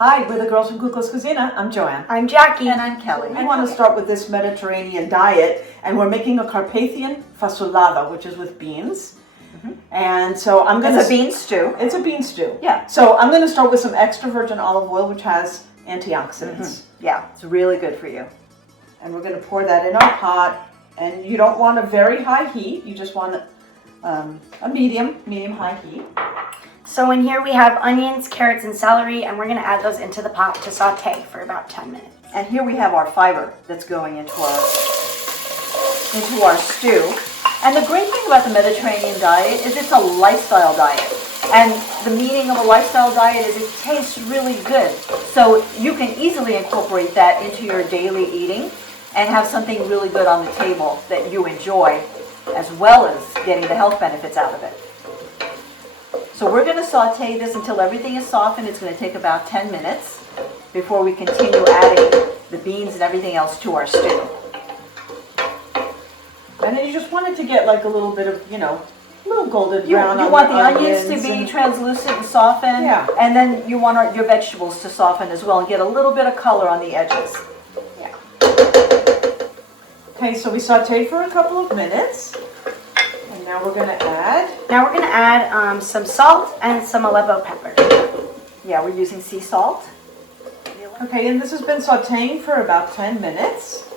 Hi, we're the girls from Cucko's Cucina. I'm Joanne. I'm Jackie. And I'm Kelly. We want to start with this Mediterranean diet, and we're making a Carpathian fasolada, which is with beans. And so I'm going to... It's a bean stew. It's a bean stew. Yeah. So I'm going to start with some extra virgin olive oil, which has antioxidants. Yeah, it's really good for you. And we're going to pour that in our pot. And you don't want a very high heat. You just want a medium-high heat. So in here we have onions, carrots, and celery, and we're going to add those into the pot to saute for about 10 minutes. And here we have our fiber that's going into our stew. And the great thing about the Mediterranean diet is it's a lifestyle diet. And the meaning of a lifestyle diet is it tastes really good. So you can easily incorporate that into your daily eating and have something really good on the table that you enjoy, as well as getting the health benefits out of it. So we're going to saute this until everything is softened. It's going to take about 10 minutes before we continue adding the beans and everything else to our stew. And then you just want it to get like a little bit of, a little golden brown. You want the onions to be translucent and soften. Yeah. And then you want your vegetables to soften as well and get a little bit of color on the edges. Yeah. Okay, so we sauteed for a couple of minutes. And now we're going to add... Now we're going to add some salt and some Aleppo pepper. Yeah, we're using sea salt. Okay, and this has been sauteing for about 10 minutes.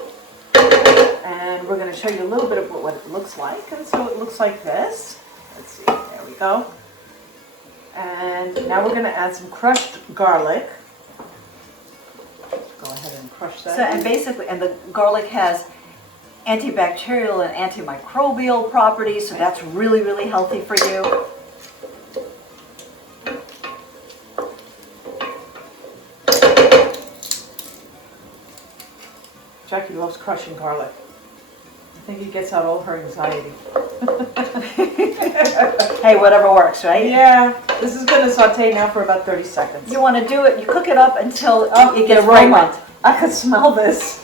And we're going to show you a little bit of what it looks like. And so it looks like this. Let's see, there we go. And now we're going to add some crushed garlic. Go ahead and crush that. So, and basically, and the garlic has antibacterial and antimicrobial properties, so that's really, really healthy for you. Jackie loves crushing garlic. I think it gets out all her anxiety. Hey, whatever works, right? Yeah, this is going to saute now for about 30 seconds. You want to do it, you cook it up until it gets aroma. fragrant. I could smell this.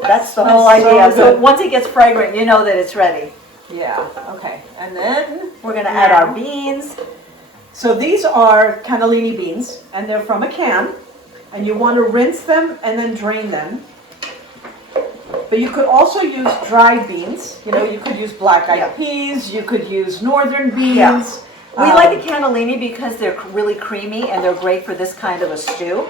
That's the Smells whole so idea. So good. once it gets fragrant, you know that it's ready. Yeah, okay. And then We're going to add our beans. so these are cannellini beans, and they're from a can. And you want to rinse them and then drain them. But you could also use dried beans. You could use black-eyed peas. You could use northern beans. Yeah. We like the cannellini because they're really creamy and they're great for this kind of a stew.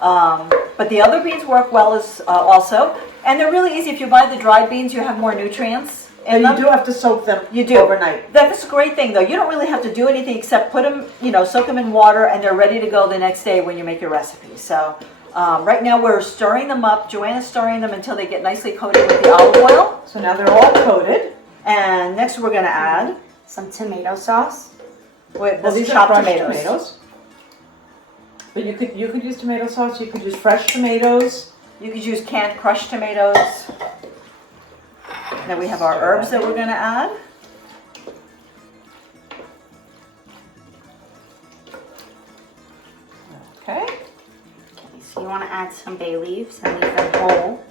But the other beans work well as also. And they're really easy. If you buy the dried beans, you have more nutrients in them. You do have to soak them overnight. That's a great thing, though. You don't really have to do anything except put them, soak them in water, and they're ready to go the next day when you make your recipe. So right now we're stirring them up. Joanna's stirring them until they get nicely coated with the olive oil. So now they're all coated. And next we're going to add Some tomato sauce. These chopped are fresh tomatoes. But you could use tomato sauce. You could use fresh tomatoes. You could use canned crushed tomatoes. Then we have our herbs that we're going to add. Okay. So you want to add some bay leaves and leave them whole.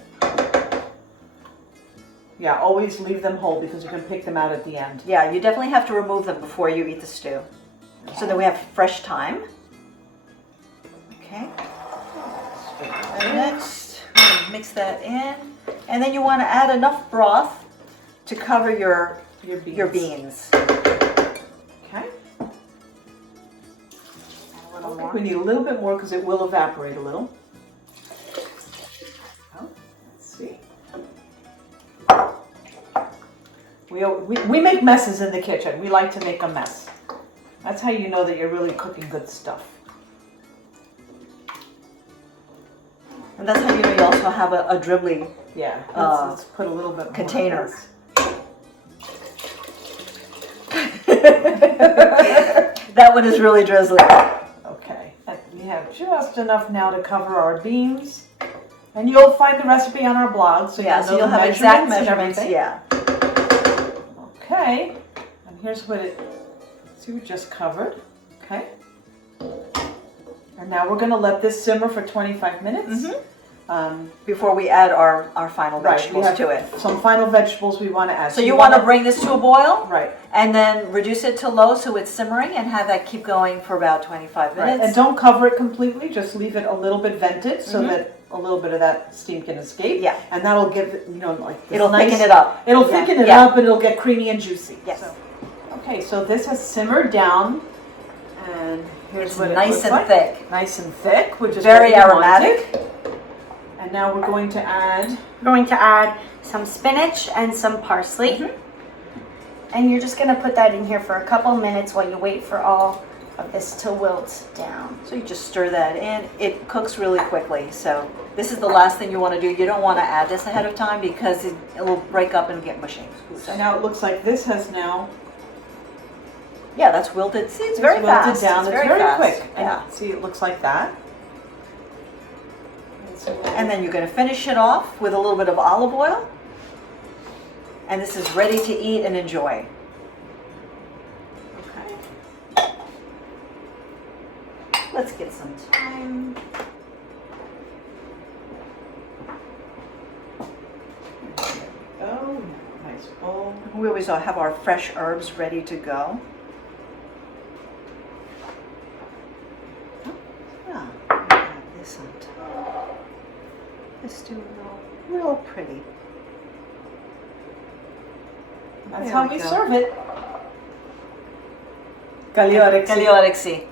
Yeah, always leave them whole because you can pick them out at the end. Yeah, you definitely have to remove them before you eat the stew. So then we have fresh thyme. Okay. And next, mix that in. And then you want to add enough broth to cover your beans. Okay. A little I think more. we need a little bit more because it will evaporate a little. Oh, let's see. We make messes in the kitchen. We like to make a mess. That's how you know that you're really cooking good stuff. And that's how you know you also have a dribbling Yeah, let's put a little bit more container. of this. That one is really drizzly. Okay, and we have just enough now to cover our beans. And you'll find the recipe on our blog, so Yeah, you'll so know you'll the have exact measurements and measurements. everything. Yeah. Okay, and here's what see we just covered. Okay. And now we're going to let this simmer for 25 minutes. Before we add our final Right, we vegetables have to it. some final vegetables we want to add. So you want to bring this to a boil? Right. And then reduce it to low so it's simmering and have that keep going for about 25 Right. minutes. And don't cover it completely, just leave it a little bit vented so Mhm. that a little bit of that steam can escape. Yeah. And that'll give it, you know, like this It'll nice, thicken it up. It'll Yeah. thicken it Yeah. up and it'll get creamy and juicy. Yes. So, okay, so this has simmered down and here's It's what it nice looks and like. thick. Nice and thick, which is Very what we aromatic. wanted. And now we're going to add, We're going to add some spinach and some parsley. Mhm. And you're just gonna put that in here for a couple minutes while you wait for all of this to wilt down. So you just stir that in. It cooks really quickly. So this is the last thing you want to do. You don't want to add this ahead of time because it will break up and get mushy. so now it looks like this has now Yeah, that's wilted. See, it's very wilted fast. down. It's It's very very fast. quick. Yeah. And see, it looks like that. And then you're going to finish it off with a little bit of olive oil. And this is ready to eat and enjoy. Okay. Let's get some thyme. Oh, nice bowl. We always have our fresh herbs ready to go. Yeah, add this on top. Just do a real pretty. That's There how we we go. serve it. Caliorexy. Caliorexy.